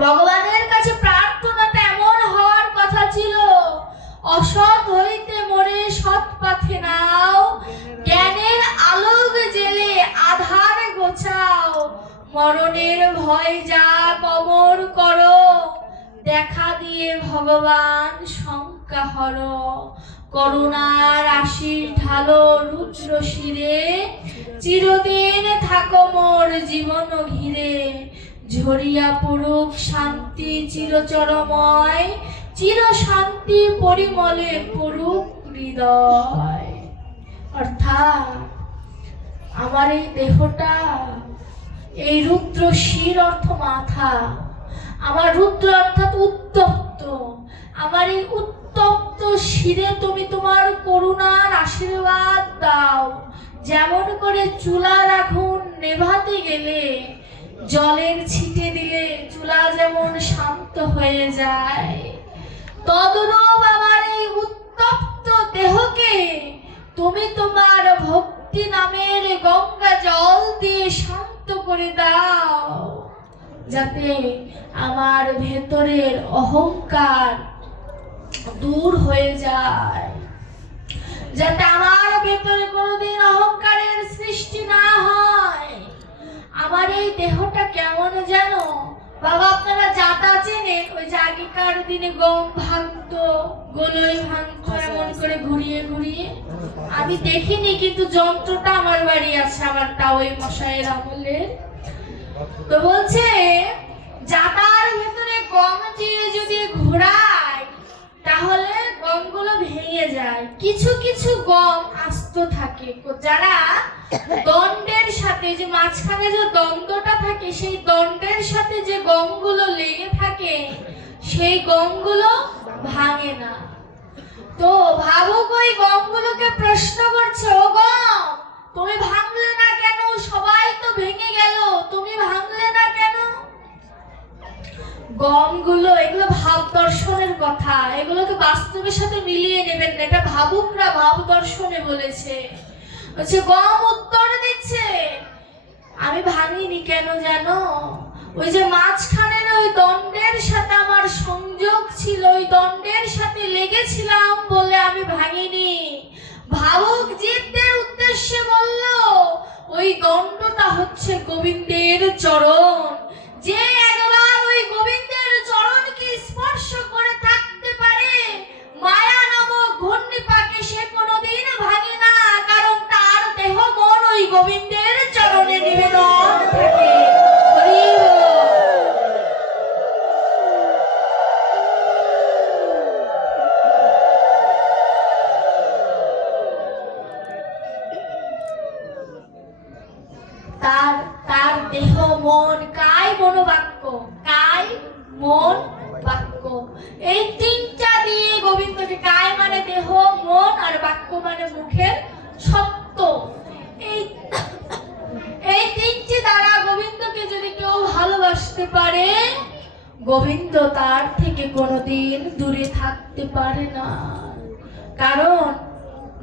ভগবানের কাছে প্রার্থনাটা এমন হওয়ার কথা ছিল, অসৎ হইতে মোরে সৎ পথে নাও, জ্ঞানের আলোক জেলে আধার গোছাও, মরণের ভয় যা কমর করো, দেখা দিয়ে ভগবান শঙ্কা হর, করুণার আশিস ঢালো রুদ্র শিরে, চিরদিন থাকো মোর জীবন ঘিরে, ঝরিয়া পড়ুক শান্তি চিরচরময়, চির শান্তি পরিমলে পড়ুক হৃদয়। অর্থাৎ আমার এই দেহটা, এই রুদ্র শির অর্থ মাথা, আমার রুদ্র অর্থাৎ উত্তপ্ত, আমার এই উত্তপ্ত শিরে তুমি তোমার করুণার আশীর্বাদ দাও। যেমন করে চুলার আগুন নেভাতে গেলে জলের ছিটে দিলে চুলা যেমন শান্ত হয়ে যায়, তদ্রূপ আমার এই উত্তপ্ত দেহকে তুমি তোমার ভক্তি নামের গঙ্গা জল দিয়ে শান্ত করে দাও, যাতে আমার ভেতরের অহংকার দূর হয়ে যায়, যাতে আমার ভেতরে কোনোদিন অহংকারের সৃষ্টি না হয়। আমার এই দেহটা কেমন যেন বাবা, আপনারা যাতা চেনেন, ওই যে আগেকার দিনে গম ভাঙতো, গোলই ভাঙতো এমন করে ঘুরিয়ে ঘুরিয়ে, আমি দেখিনি কিন্তু যন্ত্রটা আমার বাড়ি আছে, আমার তাও ওই মশাইয়ের আমলের। তো বলছে যাতার ভেতরে গম দিয়ে যদি ঘোরায় তাহলে গমগুলো ভেঙে যায়, কিছু কিছু গম আস্ত থাকে। যারা দণ্ডের সাথে, যে মাঝখানে যে দ্বন্দ্বটা থাকে, সেই দণ্ডের সাথে যে গমগুলো লেগে থাকে সেই গমগুলো ভাঙে না। তো ভাবুক ওই গমগুলোকে প্রশ্ন করছে, ও গম তুমি ভাঙলে না কেন? সবাই তো ভেঙে গেল, তুমি ভাঙলে না কেন? গমগুলো, এগুলো ভাব দর্শনের কথা, এগুলোকে বাস্তবের সাথে মিলিয়ে নেবেন না, এটা ভাবুকরা ভাব দর্শনে বলেছে। বলছে গম উত্তর দিচ্ছে, আমি ভাঙিনি কেন জানো? ওই যে মাঝখানের ওই দণ্ডের সাথে আমার সংযোগ ছিল, ওই দণ্ডের সাথে লেগেছিলাম বলে আমি ভাঙিনি। ভাবুক জীবদের উদ্দেশ্যে বলল, ওই দণ্ডটা হচ্ছে গোবিন্দের চরণ। যে একবার ওই গোবিন্দের চরণকে স্পর্শ করে থাকতে পারে, মায়া নামক ঘূর্ণিপাকে সে কোনোদিন ভাঙে না, কারণ তার দেহ মন ওই গোবিন্দের চরণে নিবেদন থাকে। তার দেহ মন কায় মনোবাক্য, কায় মন বাক্য, এই তিনটা দিয়ে গোবিন্দকে, কায় মানে দেহ, মন আর বাক্য মানে মুখের সত্য, এই তিনটি দ্বারা গোবিন্দকে যদি কেউ ভালোবাসতে পারে, গোবিন্দ তার থেকে কোনোদিন দূরে থাকতে পারে না। কারণ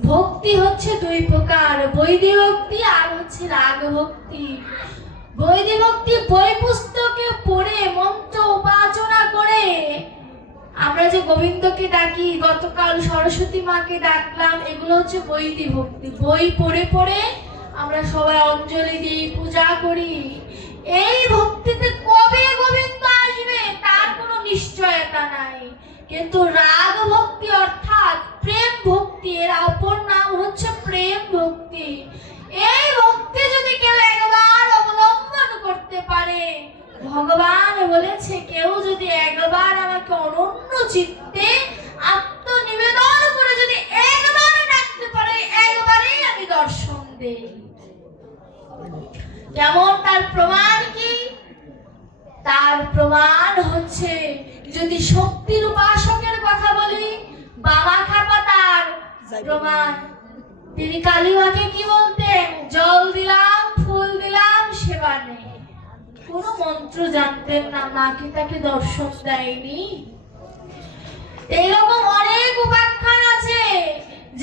ভক্তি হচ্ছে দুই প্রকার, বৈদিক ভক্তি আর হচ্ছে রাগ ভক্তি। বৈদিক ভক্তি বই পুস্তকে পড়ে মন্ত্র উপাসনা করে আমরা যে গোবিন্দকে ডাকি, গতকাল সরস্বতী মাকে ডাকলাম, এগুলো হচ্ছে বৈদিক ভক্তি। বই পড়ে পড়ে আমরা সবাই অঞ্জলি দিই, পূজা করি। এই ভক্তিতে কবে গোবিন্দ আসবে তার কোনো নিশ্চয়তা নাই। কিন্তু রাগ ভক্তি অর্থাৎ প্রেম ভক্তি, এর অপর নাম হচ্ছে প্রেম ভক্তি। এই ভক্তি যদি কেউ একবার অবলম্বন করতে পারে, ভগবান বলেছে কেউ যদি একবার আমাকে অনন্য চিত্তে আত্মনিবেদন করে যদি একবার ডাকতে পারে, একবারেই আমি দর্শন দেই। কেমন তার প্রমাণ কি? তার প্রমাণ হচ্ছে, যদি শক্তির উপাসকের কথা বলি, বাবা খাপা তার প্রমাণ। তিনি কালীমাকে কি বলতেন? জল দিলাম, ফুল দিলাম, সেবা নেই। কোন মন্ত্র জানতেন না, মাকে তাকে দর্শন দেয়নি। এইরকম অনেক উপাখ্যান আছে,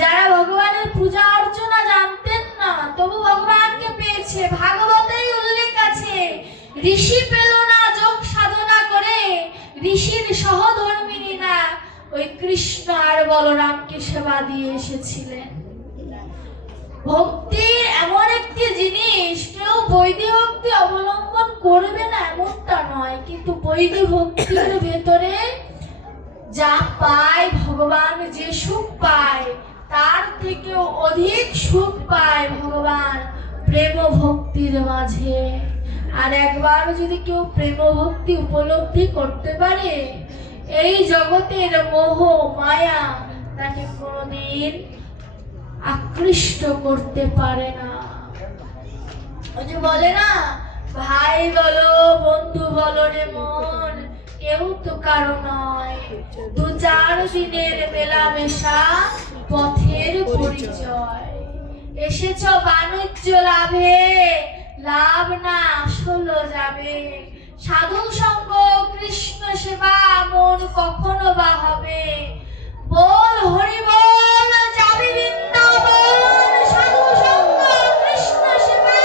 যারা ভগবানের পূজা অর্চনা জানতেন না, তবু ভগবানকে পেয়েছে। ভাগবতেই উল্লেখ আছে, ঋষি পেল না যোগ সাধনা করে বলরামকে সেবা দিয়ে এসেছিলেন। ভক্তি এমন একটি জিনিস, কেউ বৈদিক ভক্তি অবলম্বন করবে না এমনটা নয়, কিন্তু বৈদিক ভক্তির ভেতরে যা পায় ভগবান, যে সুখ পায় তার থেকেও অধিক সুখ পায় ভগবান প্রেম ভক্তির মাঝে। আর একবার যদি কেউ প্রেম ভক্তি উপলব্ধি করতে পারে, এই জগতের মোহ মায়া তাকে কোনদিন আকৃষ্ট করতে পারে না। ওই যে বলে না, ভাই বলো বন্ধু বলো রে মন, কেউ তো কারো নয়, দু চার দিনের মেলামেশা পথের পরিচয়। এসেছ বাণিজ্য লাভে, লাভ না আসল যাবে, সাধু সঙ্গ কৃষ্ণ সেবা মন কখনো বা হবে, বল হরি বল যাবি বৃন্দাবন, সাধু সঙ্গ কৃষ্ণ সেবা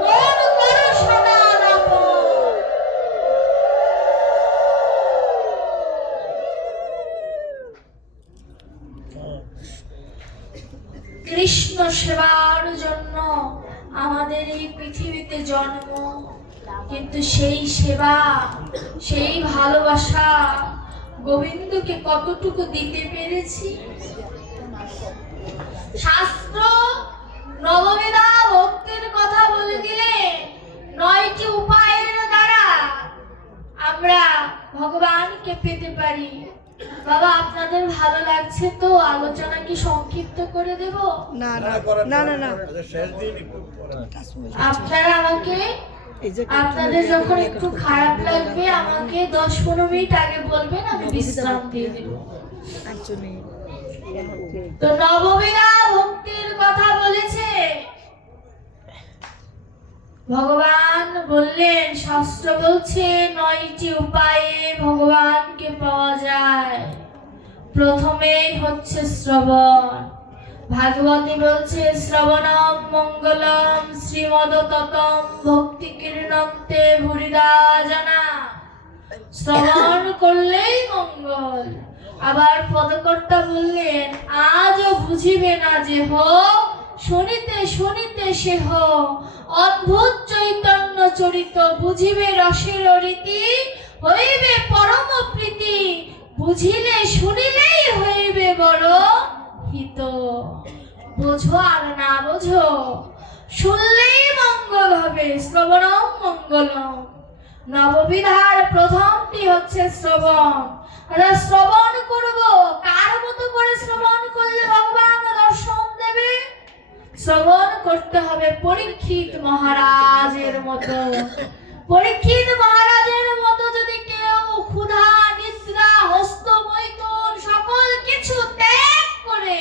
মন কর সদা আপন। কৃষ্ণ সেবার জন্য আমাদের এই পৃথিবীতে জন্ম, কিন্তু সেই সেবা, সেই ভালোবাসা গোবিন্দকে কতটুকু দিতে পেরেছি? শাস্ত্র নববিধা ভক্তির কথা বলে দিলে 9টি উপায়ের দ্বারা আমরা ভগবানকে পেতে পারি। বাবা, আপনাদের ভালো লাগছে তো? আলোচনা কি সংক্ষিপ্ত করে দেব? না না না না না, আপনারা আমাকে, আপনাদের যখন একটু খারাপ লাগবে আমাকে 10-15 মিনিট আগে বলবেন, আমি বিশ্রাম দিয়ে দেব। তো নববিধা ভক্তির কথা বলেছে ভগবান, বললেন শাস্ত্র বলছে 9টি উপায়ে ভগবানকে পাওয়া যায়। প্রথমেই হচ্ছে শ্রবণ। ভাগবতী বলছে শ্রবণম মঙ্গলম শ্রীমদ ততম ভক্তি কীর্ণন্তে ভুরিদা জানা। শ্রবণ করলেই মঙ্গল। আবার পদকর্তা বললেন আজও বুঝিবে না যে হো, শুনিতে শুনিতে সে হো, অদ্ভুত চৈতন্য চরিত বুঝিবে রসের রীতি, হইবে পরম প্রীতি, বুঝিলে শুনিলেই হইবে বড় হিত। বোঝো আর না বোঝো, শুনলেই মঙ্গল হবে। শ্রবণম মঙ্গলম। নববিধার প্রথমটি হচ্ছে শ্রবণ। আমরা শ্রবণ করব, কার মতো করে শ্রবণ করলে ভগবান দর্শন দেবে? শ্রবণ করতে হবে পরীক্ষিত মহারাজের মতো। পরীক্ষিত মহারাজের মতো যদি কেউ ক্ষুধা নিদ্রা হস্ত মৈথুন সকল কিছু ত্যাগ করে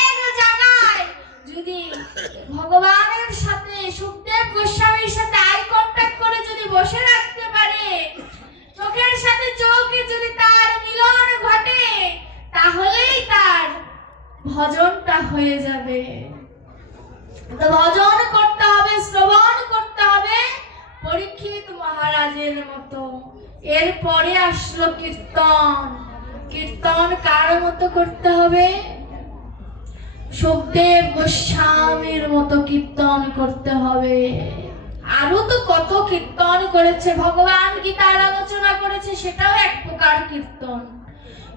এক জায়গায় যদি ভগবানের সাথে, সুখদেব গোস্বামীর সাথে আই কন্টাক্ট করে যদি বসে রাখতে পারে, চোখের সাথে চোখে যদি তার মিলন ঘটে, তাহলেই তার ভজনটা হয়ে যাবে। ভজন করতে হবে, শ্রবণ করতে হবে পরীক্ষিত মহারাজের মতো। এরপরে আসলো কীর্তন। কীর্তন কার মতো করতে হবে? সুখদেব গোস্বামীর মতো কীর্তন করতে হবে। আরো তো কত কীর্তন করেছে, ভগবান গীতার আলোচনা করেছে, সেটাও এক প্রকার কীর্তন।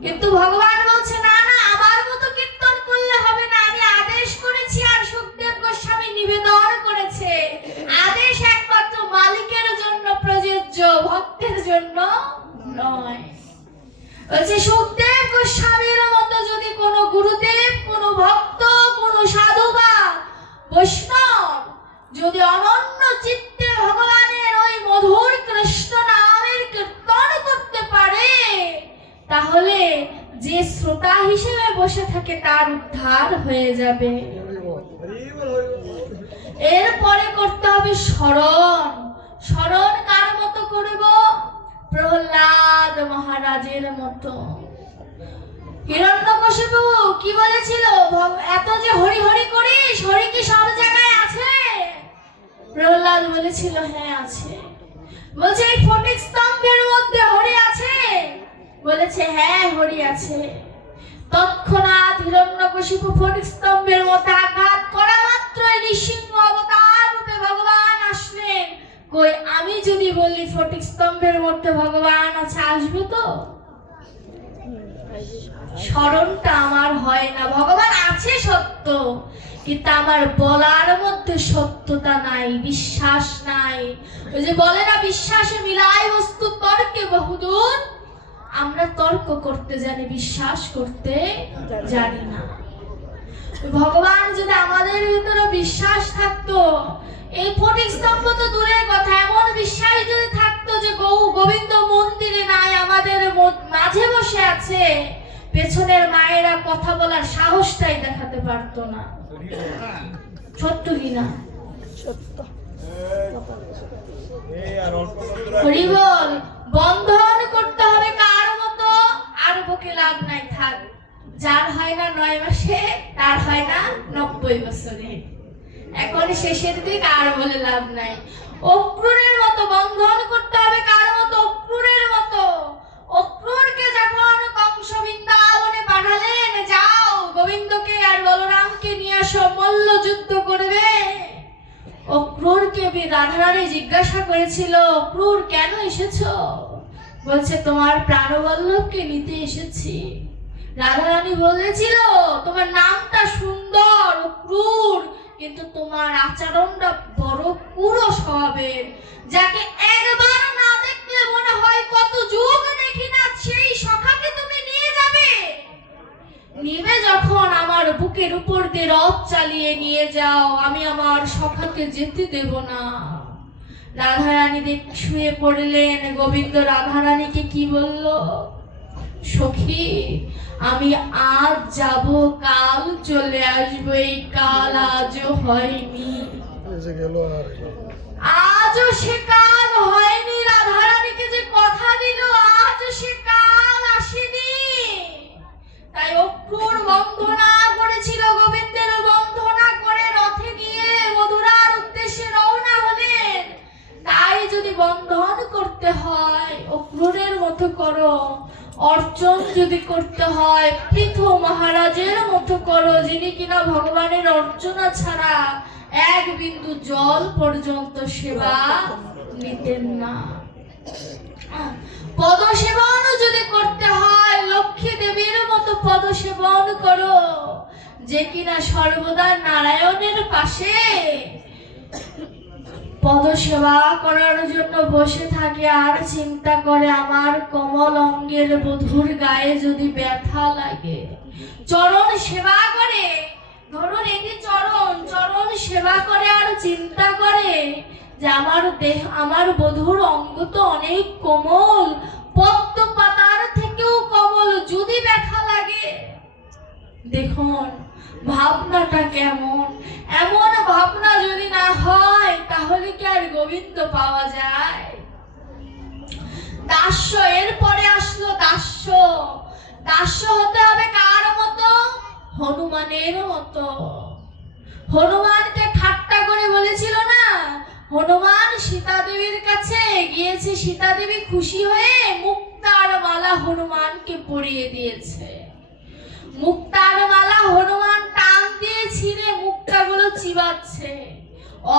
কিন্তু ভগবান বলছে না না, আমার মতো কীর্তন করলে হবে না। আমি আদেশ করেছি আর সুখদেব গোস্বামী নিবেদন করেছে। আদেশ একমাত্র মালিকের জন্য প্রযোজ্য, ভক্তের জন্য নয়। বলছে সুখদেব গোস্বামীর মতো যদি কোনো গুরুদেব, কোনো ভক্ত, কোনো সাধু বা বৈষ্ণব যদি অনন্য চিত্তে ভগবানের ওই মধুর কৃষ্ণ নামের কীর্তন করতে পারে, তাহলে যে শ্রোতা হিসেবে বসে থাকে তার উদ্ধার হয়ে যাবে। এরপরে করতে হবে স্মরণ। স্মরণ কার মতো করব? প্রহ্লাদ মহারাজের মতো। হিরণ্যকশিপু কি বলেছিল? এত যে হরি হরি করিস, হরি কি সব জায়গায় আছে? প্রহ্লাদ বলেছিল হ্যাঁ আছে। বলছে এই ফটিক স্তম্ভের মধ্যে হরি আছে? বলেছে হ্যাঁ হরি আছে। তৎক্ষণাৎ হিরণ্যকশিপু ফটিকস্তম্ভের মধ্যে আঘাত করা মাত্রই নৃসিংহ অবতার রূপে ভগবান আসলেন। কই আমি যদি বলি ফটিকস্তম্ভের মধ্যে ভগবান আছে, আসবে তো? স্মরণটা আমার হয় না। ভগবান আছে সত্য, কিন্তু আমার বলার মধ্যে সত্যতা নাই, বিশ্বাস নাই। ওই যে বলে না, বিশ্বাসে মিলাই বস্তু তর্কে বহুদূর। আমরা তর্ক করতে জানি, বিশ্বাস করতে জানি না। ভগবান যদি আমাদের ভিতরে বিশ্বাস থাকতো, এই ফটিকস্তম্ভ তো দূরের কথা, এমন বিশ্বাস যদি থাকতো যে গোবিন্দ মন্দিরে নাই, আমাদের মাঝে বসে আছে, পেছনের মায়েরা কথা বলার সাহসটাই দেখাতে পারতো না। সত্য কিনা? সত্য। হরি বল। বন্ধন করতে হবে কার মতো? আর বকে লাভ নাই, থাক। যার হয় না 9 মাসে, তার হয় না 90 বছরে। এখন শেষের দিক, আর বলে লাভ নাই। অক্রূরের মতো বন্ধন করতে হবে কার মতো? অক্রূরের মতো। অক্রূরকে যখন কংস বৃন্দাবনে পাঠালেন, যাও গোবিন্দকে আর বলরামকে নিয়ে আসো, মল্ল যুদ্ধ করবে। অক্রূরকে রাধারানী জিজ্ঞাসা করেছিল, অক্রূর কেন এসেছো? বলছে, তোমার প্রাণবল্লভকে নিতে এসেছি। রাধারানী বলেছিল, তোমার নামটা সুন্দর অক্রূর, কিন্তু তোমার আচরণটা বড় পুরো স্বভাবের। যাকে একবার না দেখলে মনে হয় কত যুগ দেখি না, সেই সখাকে তুমি নিয়ে যাবে? নিবে যখন আমার বুকের উপর দিয়ে রথ চালিয়ে নিয়ে যাও, আমি আমার সখাকে যেতে দেব না। রাধারানী শুয়ে পড়লেন। গোবিন্দ রাধারানীকে কি বলল? সখী, আমি আজ যাব, কাল চলে আসবো, এই কাল আজও হয়নি, আজও সে কাল হয়নি। রাধারানীকে যে কথা দিল, আজ সে কাল আসেনি। তাই অক্রূর বন্ধনা করেছিল, গোবিন্দের বন্ধনা করে রথে নিয়ে মধুরার উদ্দেশ্যে রওনা হলেন। তাই যদি বন্ধন করতে হয়, অক্রূরের মতো করো। অর্জন যদি করতে হয়, পৃথু মহারাজের মতো করো, যিনি কিনা ভগবানের অর্চনা ছাড়া এক বিন্দু জল পর্যন্ত সেবা নিতেন না। পদসেবন যদি করতে হয়, লক্ষ্মী দেবীর মতো পদসেবন করো, যে কিনা সর্বদা নারায়ণের পাশে পদসেবা করার জন্য বসে থাকে, আর চিন্তা করে আমার কমল অঙ্গের বধূর গায়ে যদি ব্যথা লাগে। চরণ সেবা করে, ধরুন এটি চরণ, চরণ সেবা করে আর চিন্তা করে যে আমার দেহ, আমার বধূর অঙ্গ তো অনেক কোমল, পদ্ম পাতার থেকেও কোমল, যদি ব্যথা লাগে। দেখুন ভাবনাটা কেমন। এমন ভাবনা যদি না হয়, তাহলে কি আর গোবিন্দ পাওয়া যায়? দাস্য, এরপরে আসলো দাস্য। দাস্য হতে হবে কার মতো? হনুমানের মতো। হনুমানকে ঠাট্টা করে বলেছিল না, হনুমান সীতা দেবীর কাছে গিয়েছে, সীতা দেবী খুশি হয়ে মুক্তার মালা হনুমানকে পরিয়ে দিয়েছে। মুক্তার মালা হনুমান টান দিয়ে ছিঁড়ে মুক্তাগুলো চিবাচ্ছে।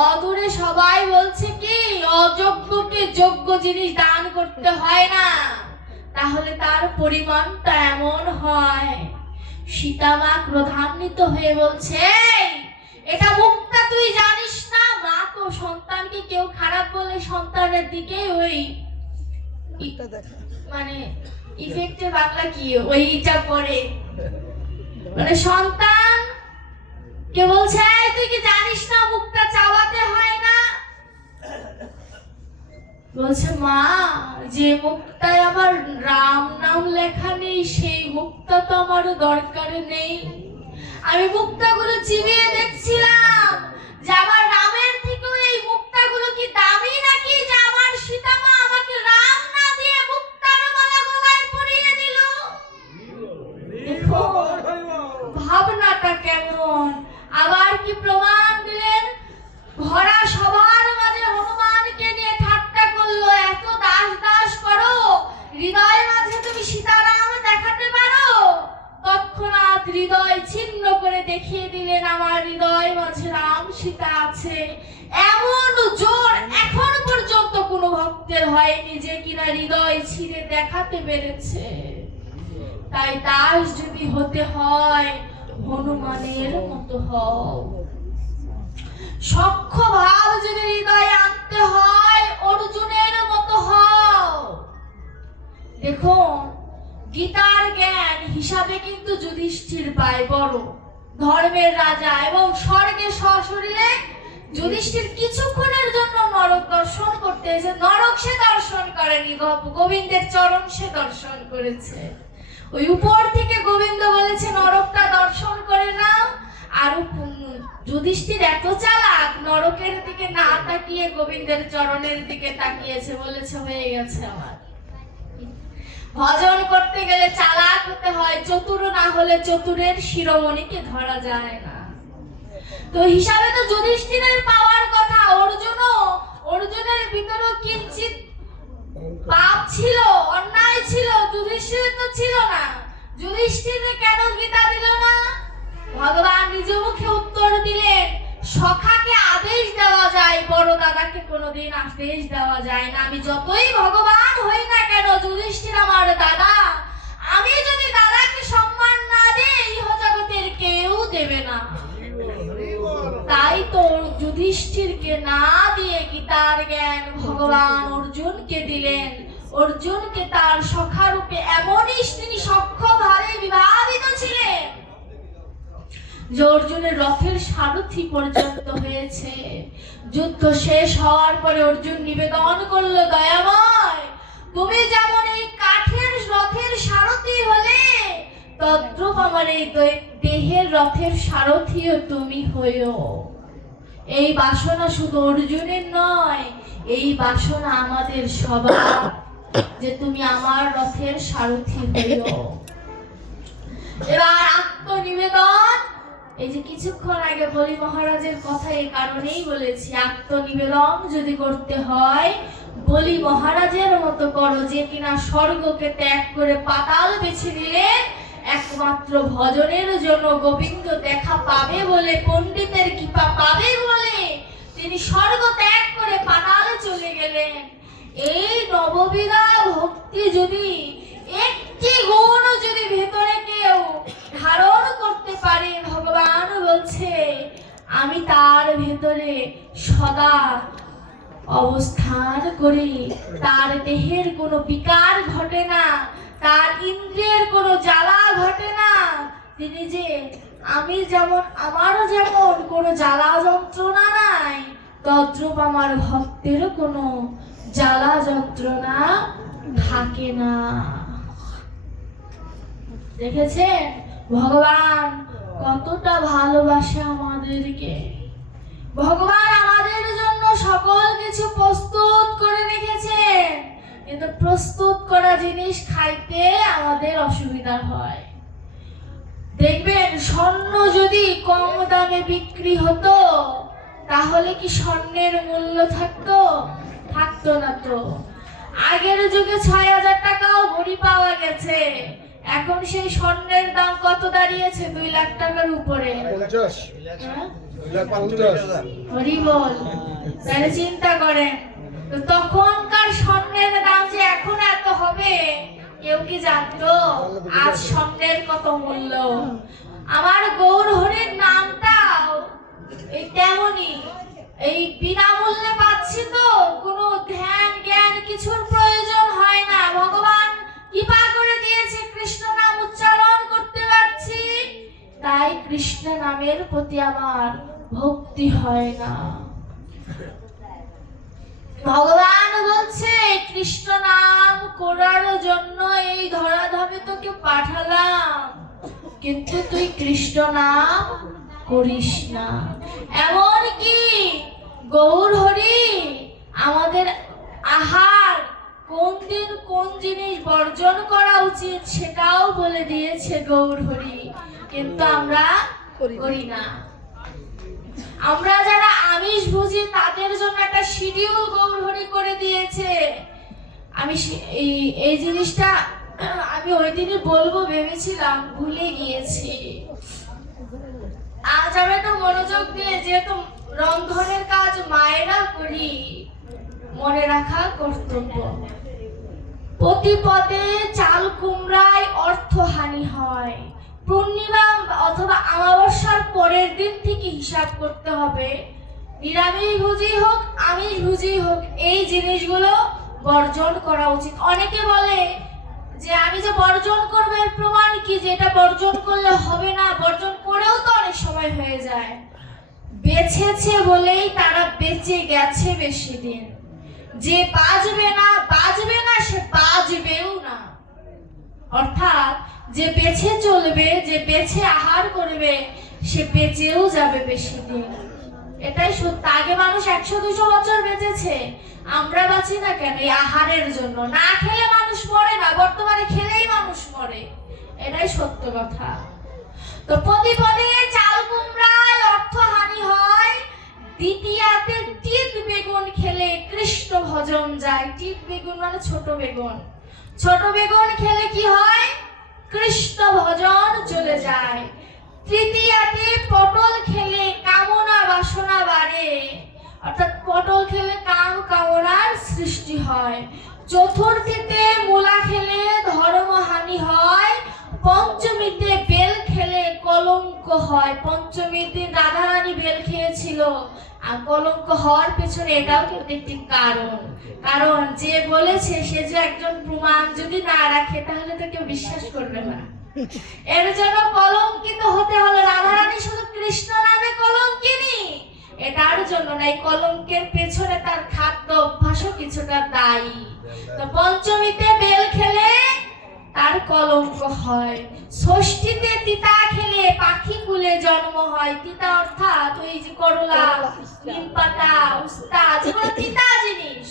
অদূরে সবাই বলছে কি, অযোগ্যকে যোগ্য জিনিস দান করতে হয় না, তাহলে তার পরিমাণটা এমন হয়। সীতা মা ক্রোধান্বিত হয়ে বলছে, এটা মুক্তা তুই জানিস না? মা তো সন্তানকে কেউ খারাপ বলে সন্তানের দিকে ওই মানে ইফেক্টে বাংলা কি ওইটা পড়ে, মানে সন্তান কে বলছে, তুই কি জানিস না মুক্তা চাওয়াতে হয় না? বলছে, মা যে মুক্তায় আমার রাম নাম লেখা নেই, সেই মুক্তা তো আমার দরকার নেই। আমি মুক্তাগুলো চিবিয়ে দেখছিলাম যে আমার রামের থেকেও এই মুক্তাগুলো কি দামি নাকি, যে আমার সীতা মা আমাকে রাম না দিয়ে মুক্তার মালা গলায় পরিয়ে দিল। দেখো ভাবনাটা কেমন। আবার কি প্রমাণ দিলেন? ভরা সবার মাঝে হনুমানকে নিয়ে ঠাট্টা করলো, এত দাস দাস করো, হৃদয়ের মাঝে তুমি সীতারাম দেখাতে পারো? তৎক্ষণাৎ দেখিয়ে দিলেন আমার হৃদয় মাঝে রাম সীতা আছে। এমন জোর এখন পর্যন্ত কোনো ভক্তের হয়নি যে কিনা হৃদয় ছিঁড়ে দেখাতে পেরেছে। তাই দাস যদি হতে হয় হনুমানের মতো হও, সখ্য ভাব যদি হৃদয়ে আনতে হয় অর্জুনের মতো হও। দেখুন, গীতার জ্ঞান হিসাবে কিন্তু যুধিষ্ঠির পায় বড় ধর্মের রাজা, এবং স্বর্গে সশরীরে যুধিষ্ঠির কিছুক্ষণের জন্য নরক দর্শন করতে এসে নরক সে দর্শন করেনি, গোবিন্দের চরণ সে দর্শন করেছে। ওই উপর থেকে গোবিন্দ বলেছে নরকটা দর্শন করে নাও, আর যুধিষ্ঠির এত চালাক নরকের দিকে না তাকিয়ে গোবিন্দের চরণের দিকে তাকিয়েছে, বলেছে হয়ে গেছে আমার। ভজন করতে গেলে চালাক হতে হয়, চতুর না হলে চতুরের শিরোমণিকে ধরা যায় না। তো হিসাবে তো যুধিষ্ঠিরের পাওয়ার কথা, অর্জুনের ভিতরে কিঞ্চিত পাপ ছিল, অন্যায় ছিল, যুধিষ্ঠিরের তো ছিল না। যুধিষ্ঠিরে কেন গীতা দিল না? ভগবান নিজ মুখে উত্তর দিলেন, সখাকে আদেশ দেওয়া যায়, বড় দাদাকে কোনোদিন আদেশ দেওয়া যায় না। আমি যতই ভগবান হই না কেন, যুধিষ্ঠির আমার দাদা, আমি যদি দাদাকে সম্মান না দেই ইহজগতের কেউ দেবে না। তাই তো যুধিষ্ঠিরকে না দিয়ে গীতার জ্ঞান ভগবান অর্জুনকে দিলেন। অর্জুনকে তার সখা রূপে এমনই তিনি সখ্য ভাবে বিভাবিত ছিলেন যে অর্জুনের রথের সারথি পর্যন্ত হয়েছে। যুদ্ধ শেষ হওয়ার পরে অর্জুন নিবেদন করলো, দয়াময় তুমি যেমন এই কাঠের রথের সারথি হলে, তদ্রূপ আমার এই দেহের রথের সারথিও তুমি হইও। এই বাসনা শুধু অর্জুনের নয়, এই বাসনা আমাদের সবার, যে তুমি আমার রথের সারথি হইও। এবার আত্মনিবেদন, এই যে কিছুক্ষণ আগে বলি মহারাজের কথা এই কারণেই বলেছি, আত্মনিবেদন যদি করতে হয় বলি মহারাজের মতো করো, যে কিনা স্বর্গকে ত্যাগ করে পাতাল বেছে নিলেন একমাত্র ভজনের জন্য। গোবিন্দ দেখা পাবে বলে, পণ্ডিতের কৃপা পাবে বলে তিনি স্বর্গ ত্যাগ করে পাতালে চলে গেলেন। এই নববিধা ভক্তি যদি একটি গুণ যদি ভেতরে কেউ ধারণ করতে পারে, ভগবান বলছে আমি তার ভেতরে সদা অবস্থান করি, তার দেহের কোনো বিকার ঘটে না, তার ইন্দ্রিয়ের কোনো জ্বালা ঘটে না। তিনি যে আমি যেমন, আমারও যেমন কোনো জ্বালা যন্ত্রণা নাই, তদ্রূপ আমার ভক্তেরও কোনো জ্বালা যন্ত্রণা থাকে না। দেখেছেন ভগবান কতটা ভালোবাসে আমাদেরকে। ভগবান আমাদের জন্য সকল কিছু প্রস্তুত করে রেখেছেন, কিন্তু প্রস্তুত করা জিনিস খাইতে আমাদের অসুবিধা হয়। দেখবেন স্বর্ণ যদি কম দামে বিক্রি হতো তাহলে কি স্বর্ণের মূল্য থাকতো? থাকতো না তো। আগের যুগে ৬,০০০ টাকাও ভরি পাওয়া গেছে, এখন সেই স্বর্ণের দাম কত দাঁড়িয়েছে? ২ লাখ টাকার উপরে। হরি বল, তাহলে চিন্তা করেন তো তখনকার স্বর্ণের দাম যে এখন এত হবে কেউ কি জানতো? আজ স্বর্ণের কত মূল্য। আমার গৌর হরির নামটাও এই তেমনই, এই বিনামূল্যে পাচ্ছি তো, কোনো ধ্যান জ্ঞান কিছুর প্রয়োজন হয় না। ভগবান কৃপা করে দিয়েছে, কৃষ্ণ নাম উচ্চারণ করতে পারছি, তাই কৃষ্ণ নামের প্রতি আমার ভক্তি হয় না। ভগবান বলছে কৃষ্ণ নাম করার জন্য এই ধরাধামে তোকে পাঠালাম, কিন্তু তুই কৃষ্ণ নাম করিস না। এমন কি গৌর হরি আমাদের আহার কোন দিন কোন জিনিস বর্জন করা উচিত সেটাও বলে দিয়েছে গৌর হরি, কিন্তু আমরা করি না। আমরা যারা আমিষ ভুজি তাদের জন্য একটা শিডিউল গৌর হরি করে দিয়েছে। আমি এই জিনিসটা আমি ওই দিনই বলবো ভেবেছিলাম, ভুলে গিয়েছি। আজ আমি তো মনোযোগ দিয়ে যেহেতু রন্ধনের কাজ মায়েরা করি, মনে রাখা কর্তব্য। প্রতি পদে চাল কুমড়ায় অর্থহানি হয়। পূর্ণিমা অথবা অমাবস্যার পরের দিন থেকে হিসাব করতে হবে। নিরামিষ ভুজি হোক আমিষ ভুজি হোক, এই জিনিসগুলো বর্জন করা উচিত। অনেকে বলে যে আমি যে বর্জন করবো এর প্রমাণ কি, যে এটা বর্জন করলে হবে না, বর্জন করেও তো অনেক সময় হয়ে যায়। বেঁচেছে বলেই তারা বেঁচে গেছে বেশি দিন। যে বাঁচবে না সে বাঁচবেও না। অর্থাৎ যে বেঁচে চলবে, যে বেঁচে আহার করবে, সে বেঁচেও যাবে বেশি দিন। এটাই সত্য। আগে মানুষ 100-200 বছর বেঁচেছে, আমরা বাঁচি না কেন? এই আহারের জন্য। না খেলে মানুষ মরে না, বর্তমানে খেলেই মানুষ মরে। এটাই সত্য কথা। তো প্রতি পদে চাল কুমড়ায় অর্থহানি হয়। দ্বিতীয়াতে তিত বেগুন খেলে কৃষ্ণ ভজন যায়। তিত বেগুন মানে ছোট বেগুন। ছোট বেগুন খেলে কি হয়? কৃষ্ণ ভজন চলে যায়। তৃতীয়াতে পটল খেলে কামনা বাসনা বাড়ে, অর্থাৎ পটল খেলে কাম কামনার সৃষ্টি হয়। চতুর্থীতে মূলা খেলে ধর্মহানি হয়। পঞ্চমীতে বেল খেলে কলঙ্ক হয়। পঞ্চমীর দিন রাধারানী বেল খেয়েছিল, আর কলঙ্ক হওয়ার পেছনে এটাও কিন্তু একটি কারণ যে বলেছে সে যে একজন প্রমাণ যদি না রাখে তাহলে তো কেউ বিশ্বাস করবে না। এর জন্য কলঙ্কিত হতে হলো। রাধারানী শুধু কৃষ্ণ নামে কলঙ্কিনী, এটার জন্য না, এই কলঙ্কের পেছনে তার খাদ্য অভ্যাসও কিছুটা দায়ী। তো পঞ্চমীতে বেল খেলে তার কলঙ্ক হয়। ষষ্ঠীতে তিতা খেলে পাখি কুলে জন্ম হয়। তিতা অর্থাৎ ওই যে করলা, নিম পাতা, উস্তা, যেগুলো তিতা জিনিস,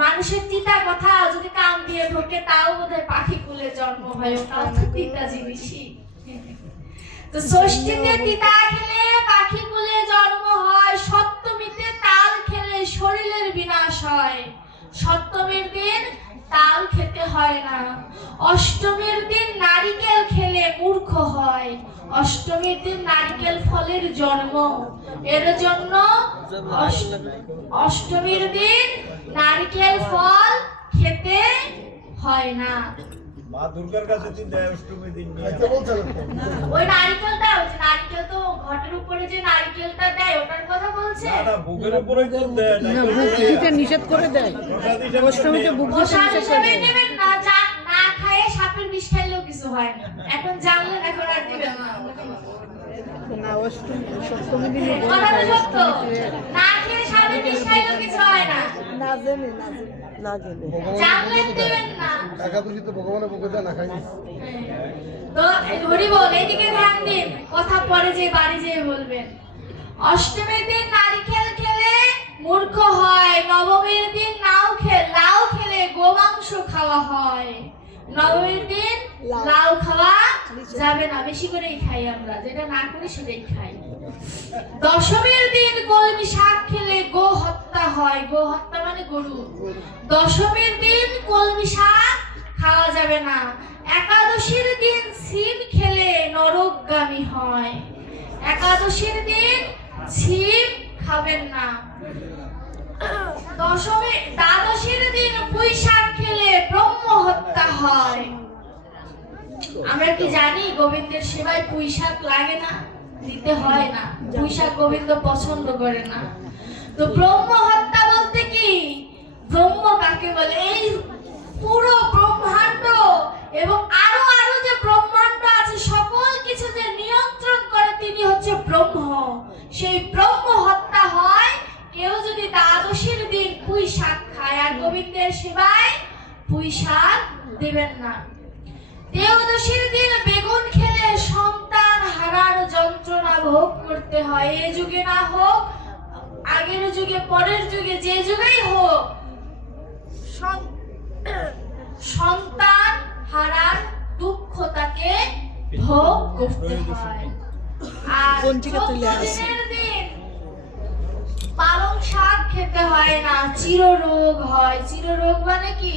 মানুষের তিতা কথা যদি কান দিয়ে ঢোকে তাও বোধহয় পাখি কুলে জন্ম হয়, ওটাও তো তিতা জিনিসই। তো ষষ্ঠীতে তিতা খেলে পাখি কুলে জন্ম হয়। সপ্তমীতে তাল খেলে শরীরের বিনাশ হয়। সপ্তমীর দিন তাল খেতে হয় না। অষ্টমীর দিন নারিকেল খেলে মূর্খ হয়। অষ্টমীর দিন নারিকেল ফলের জন্ম, এর জন্য অষ্টমীর দিন নারিকেল ফল খেতে হয় না। মা দুর্গার কাছে দিন দেয় অষ্টমী দিন নিয়ে। ওই নারিকেলটা, ওই যে নারিকেল তো ঘটের উপরে যে নারিকেলটা দেয় ওটার কথা বলছে। না ভোগের উপরে তো দেয় না, ভোগ দিতে নিষেধ করে দেয়। অষ্টমীতে ভোগ দিতে নিষেধ করে দেয়। নেবেন না, যা না খায় সাপের বিষ খাইলেও কিছু হয় না। এখন জানলেন, এখন আর দিবেন না। না, সপ্তমী দিনে ভোগ কথাটা দেয়। সত্য। না খেয়ে সাপের বিষ খাইলেও কিছু হয় না। না জেনে জানলেন দিবেন না। টাকা তুলি তো ভগবানের পক্ষে দেয় না, খাইনি। তো হরি বল, এদিকে ধ্যান দিন, কথা পরে যে বাড়ি যেয়ে বলবেন। অষ্টমীর দিন নারিকেল খেলে মূর্খ হয়। নবমীর দিন লাউ খেলে গোমাংস খাওয়া হয়। নবমীর দিন লাউ খাওয়া যাবে না, বেশি করেই খাই আমরা, যেটা না করি সেটাই খাই। দশমীর দিন কলমি শাক খেলে গো হত্যা হয়। গো হত্যা মানে গরু। দশমীর দিন কলমি শাক খাওয়া যাবে না। একাদশীর দিন শিম খেলে নরকগামী হয়। একাদশীর দিন শিম খাবেন না। দ্বাদশীর দিন পুঁই শাক খেলে ব্রহ্ম হত্যা হয়। আমরা কি জানি গোবিন্দের সেবায় পুঁই শাক লাগে না, দিতে হয় না। পুঁই শাক গোবিন্দ পছন্দ করে না। তো ব্রহ্ম হত্যা বলতে কি? ব্রহ্ম কাকে বলে? এই পুরো ব্রহ্মাণ্ড এবং আরো যে ব্রহ্মাণ্ড আছে সকল কিছু যে নিয়ন্ত্রণ করে তিনি হচ্ছে ব্রহ্ম। সেই ব্রহ্ম হত্যা হয় কেউ যদি দ্বাদশীর দিন পুঁই শাক খায়। আর গোবিন্দের সেবায় পুঁই শাক দেবেন না। ত্রয়োদশীর দিন বেগুন খেলে সন্তান হারার যন্ত্রণা ভোগ করতে হয়। এই যুগে না হোক, আগের যুগে, পরের যুগে, যে যুগেই হোক, সন্তান হারার দুঃখ তাকে ভোগ করতে হয়। আর 14 দিন পালং শাক খেতে হয় না, চিররোগ হয়। চিররোগ মানে কি?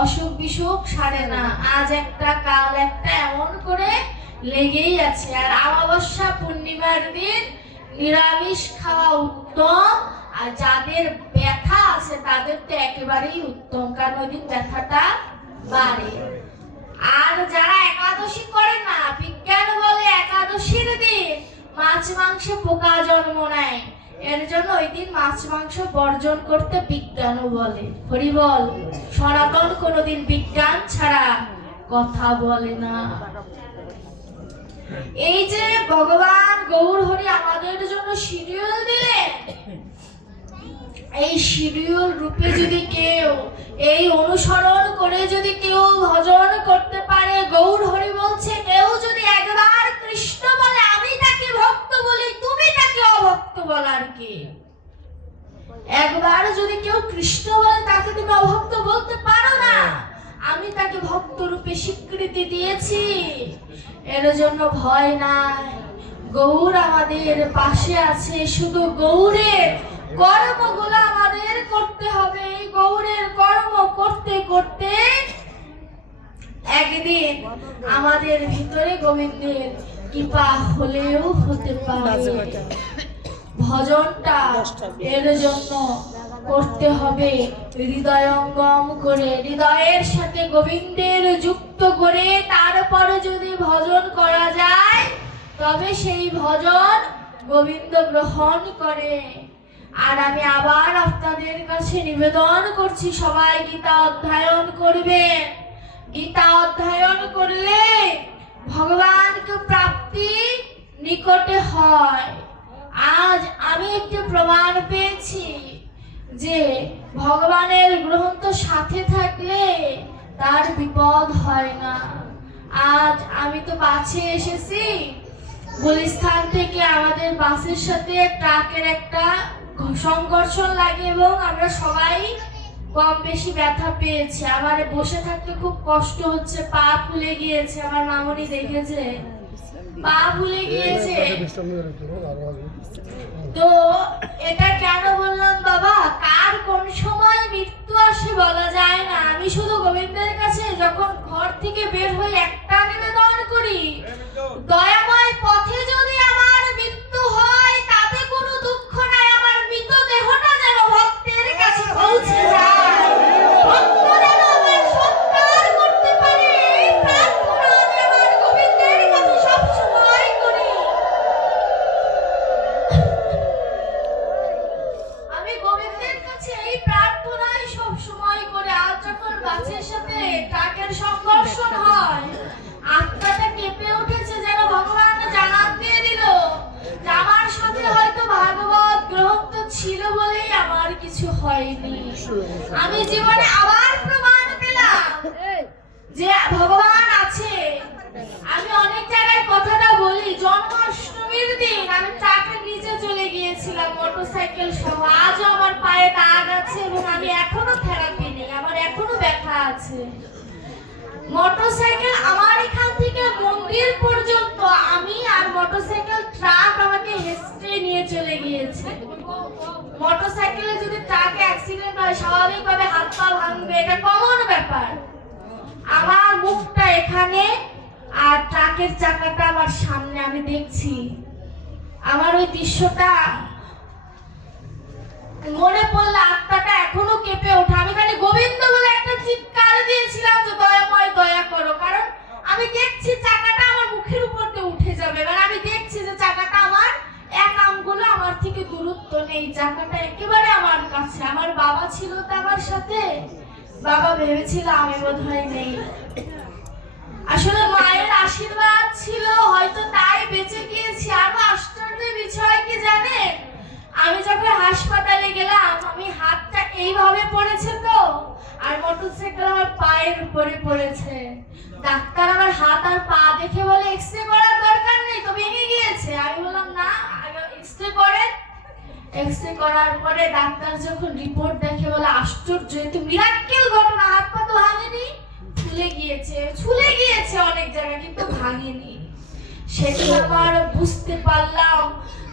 অসুখ বিসুখ সারে না, আজ একটা কাল একটা, এমন করে লেগেই আছে। আর অমাবস্যা পূর্ণিমার দিন নিরামিষ খাওয়া উত্তম, আর যাদের ব্যথা আছে তাদের তো একেবারেই উত্তম, কারণ ওই দিন ব্যথাটা বাড়ে। আর যারা একাদশী করে না, বিজ্ঞান বলে একাদশীর দিন মাছ মাংসে পোকা জন্ম নেয়, এর জন্য ওই দিন মাছ মাংস বর্জন করতে বিজ্ঞানও বলে। হরি বল। সনাতন কোনোদিন বিজ্ঞান ছাড়া কথা বলে না। এই যে ভগবান গৌর হরি আমাদের জন্য শিডিউল দিলেন, এই শিডিউল রূপে যদি কেউ এই অনুসরণ করে যদি কেউ ভজন করতে পারে, গৌর হরি বলছে কেউ যদি একবার কৃষ্ণ বলে আমি তাকে ভক্ত বলি, তুমি তাকে অভক্ত বলার কে? একবার যদি কেউ কৃষ্ণ বলে তাকে তুমি অভক্ত বলতে পারো না। আমি তাকে ভক্ত রূপে স্বীকৃতি দিয়েছি, এর জন্য ভয় নাই। গৌর আমাদের পাশে আছে, শুধু গৌরের কর্মগুলো আমাদের করতে হবে। এই গৌরের কর্ম করতে করতে একদিন আমাদের ভিতরে গোবিন্দের কৃপা হলেও হতে পারে। ভজনটা এর জন্য করতে হবে হৃদয়ঙ্গম করে, হৃদয়ের সাথে গোবিন্দের যুক্ত করে তারপরে যদি ভজন করা যায় তবে সেই ভজন গোবিন্দ গ্রহণ করে। আর আমি আবার আপনাদের কাছে নিবেদন করছি, সবাই গীতা অধ্যয়ন করবেন। গীতা অধ্যয়ন করলে ভগবানকে প্রাপ্তি নিকটে হয়। আজ আমি একটি প্রমাণ পেয়েছি যে ভগবানের গ্রন্থ সাথে থাকলে তার বিপদ হয় না। আজ আমি তো বাসে এসেছি, গুলিস্তান থেকে আমাদের বাসের সাথে ট্রাকের একটা সংঘর্ষণ লাগে এবং আমরা সবাই কম বেশি ব্যথা পেয়েছি। আমার বসে থাকতে খুব কষ্ট হচ্ছে, পা ফুলে গিয়েছে, আমার মামনি দেখেছে পা ফুলে গিয়েছে। তো এটা কেন বললাম বাবা, কার কোন সময় মৃত্যু আসে বলা যায় না। আমি শুধু গোবিন্দের কাছে যখন ঘর থেকে বের হই একটা নিবেদন করি, দয়াময় পথে যদি আমার মৃত্যু হয় তাতে কোনো দুঃখ নাই, আমার মৃত দেহটা যেন ভক্তের কাছে পৌঁছে যায়, ভক্ত যেন আমার সৎকার করতে পারে, এই প্রার্থনা আমি আমার গোবিন্দের কাছে সবসময় করি। আমি গোবিন্দের কাছে এই প্রার্থনাই সবসময় করি। আজ যখন বাসের সাথে ট্রাকের সংঘর্ষণ হয়, আত্মাটা কেঁপে উঠেছে, যেন ভগবান জানান দিয়ে দিল যে আমার সাথে হয়তো ভাগবত গ্রন্থ ছিল বলেই আমার কিছু হয়নি। আমি জীবনে আবার প্রমাণ পেলাম যে ভগবান আছে। আমি অনেক জায়গায় কথাটা বলি, জন্মাষ্টমীর দিন আমি ট্রাকের নিচে চলে গিয়েছিলাম মোটরসাইকেল সহ। আজও আমার পায়ে দাগ আছে এবং আমি এখনো থেরাপি নেই, আমার এখনো ব্যথা আছে। মোটরসাইকেল আমার এখান থেকে মন্দির পর্যন্ত আমি আর মোটরসাইকেল ট্রাক আমাকে হেসে নিয়ে চলে গিয়েছে। মোটরসাইকেলে যদি ট্রাকে অ্যাক্সিডেন্ট হয় স্বাভাবিকভাবে হাত পা ভাঙবে, এটা কমন ব্যাপার। আমার মুখটা এখানে আর ট্রাকের চাকাটা আমার সামনে, আমি দেখছি। আমার ওই দৃশ্যটা মনে পড়লে আত্মাটা এখনো কেঁপে ওঠে। আমি খালি গোবিন্দ বলে একটা চিৎকার দিয়েছিলাম যে দয়াময় দয়া করো, কারণ আমি দেখছি চাকাটা আমার মুখের উপর দিয়ে উঠে যাবে। এবার আমি দেখছি যে চাকাটা আমার এক আঙ্গুল আমার থেকে দূরত্ব নেই, চাকাটা একেবারে আমার কাছে। আমার বাবা ছিল তো আমার সাথে, বাবা ভেবেছিল আমি বোধহয় নেই। আসলে মায়ের আশীর্বাদ ছিল, হয়তো তাই বেঁচে গিয়েছি। আরো আশ্চর্যের বিষয় কি জানেন, আমি যখন হাসপাতালে গেলাম, আমি হাতটা এইভাবে পড়েছে তো, আর মোটরসাইকেল আমার পায়ের উপরে পড়েছে। ডাক্তার আমার হাত আর পা দেখে বলে এক্সরে করার দরকার নেই, তো ভেঙে গিয়েছে। আমি বললাম না, এক্সরে করেন। এক্সরে করার পরে ডাক্তার যখন রিপোর্ট দেখে বলে আশ্চর্য, এতো মিরাক্কেল ঘটনা, হাত পা তো ভাঙেনি, ছুলে গিয়েছে অনেক জায়গায় কিন্তু ভাঙেনি। সেদিন আবার বুঝতে পারলাম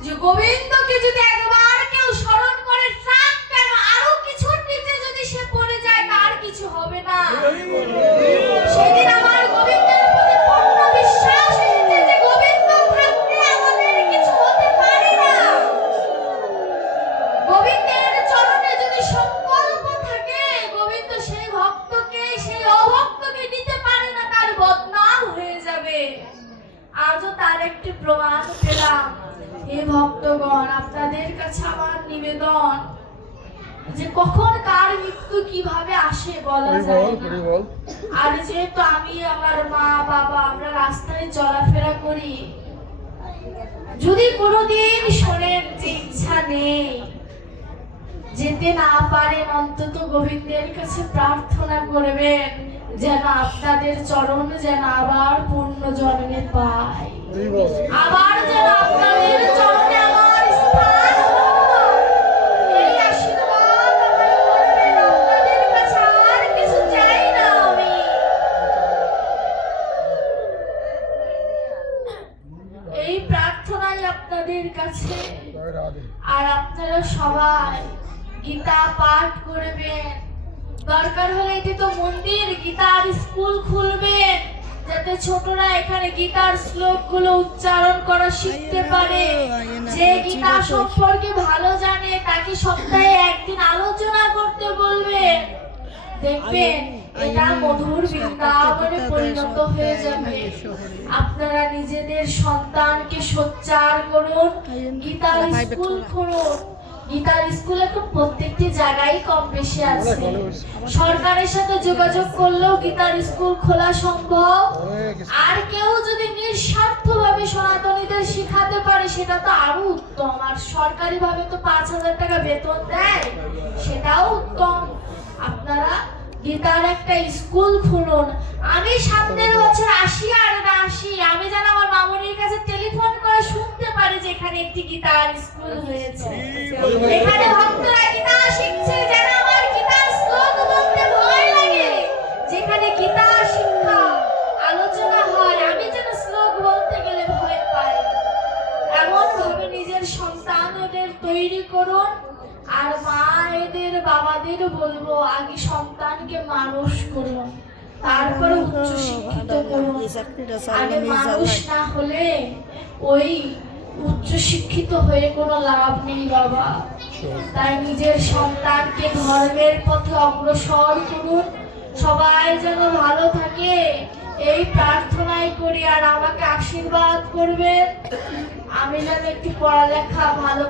যে গোবিন্দকে যদি একবার কেউ স্মরণ করে, ট্রাক কেন আরো কিছুর নিচে যদি সে পড়ে যায় তার কিছু হবে না। সেদিন আমার গোবিন্দের প্রতি পূর্ণ বিশ্বাস এসেছে আজও তার একটি প্রমাণ পেলাম। হে ভক্তগণ, আপনাদের কাছে আমার নিবেদন যে কখন কার মৃত্যু কিভাবে আসে বলা যায় না। বল আর যেহেতু আমি আমার মা বাবা আমরা রাস্তায় চলাফেরা করি, যদি কোনোদিন শোনেন যে ইচ্ছা নেই, যেতে না পারেন, অন্তত গোবিন্দের কাছে প্রার্থনা করবেন যেন আপনাদের চরণ যেন আবার পূর্ণ জন্মে পায়, আবার যেন আপনাদের চরণে আমার স্থান হয়। এই আশীর্বাদ আমায় করবেন, আপনাদের কাছে আর কিছু চাই না আমি। এই প্রার্থনাই আপনাদের কাছে। আর আপনারা সবাই গীতা পাঠ করবেন, দরকার হলে এটি তো মন্দির, গীতার স্কুল খুলবেন যাতে ছোটরা এখানে গীতার শ্লোকগুলো উচ্চারণ করা শিখতে পারে। যে গীতা সম্পর্কে ভালো জানে তাকে সপ্তাহে একদিন আলোচনা করতে বলবেন, দেখবেন এটা মধুর বৃন্দাবনে পরিণত হয়ে যাবে। আপনারা নিজেদের সন্তানকে সোচ্চার করুন, গীতার স্কুল খুলুন। গীতার স্কুল এখন প্রত্যেকটি জায়গায় কম বেশি আছে। সরকারের সাথে যোগাযোগ করলেও গীতার স্কুল খোলা সম্ভব। আর কেউ যদি নিঃস্বার্থভাবে সনাতনীদের শিখাতে পারে সেটা তো আরো উত্তম। আর সরকারি ভাবে তো 5,000 টাকা বেতন দেয়, সেটাও উত্তম। আপনারা গীতার একটা স্কুল খুলুন। আমি সামনের বছর আসি আর না আসি, আমি যেন আমার মামুনির কাছে টেলিফোন করে শুনতে পারি যে এখানে একটি গীতার স্কুল হয়েছে, এখানে ভক্তরা গীতা শিখছে, যেন আমার গীতার শ্লোক বলতে ভয় লাগে। যেখানে গীতা শিক্ষা আলোচনা হয়, আমি যেন শ্লোক বলতে গেলে ভয় পাই। এমন ভাবে নিজের সন্তানদের তৈরি করুন। আর মায়েদের বাবাদের বলবো, আগে সন্তানকে মানুষ করুন, তারপরে উচ্চ শিক্ষিত করুন। আগে মানুষ না হলে ওই উচ্চ শিক্ষিত হয়ে কোনো লাভ নেই বাবা। তাই নিজের সন্তানকে ধর্মের পথে অগ্রসর করুন। সবাই যেন ভালো থাকে এই প্রার্থনাই করি। আর আমাকে আশীর্বাদ করবেন, আমি যেন একটু পড়ালেখা ভালো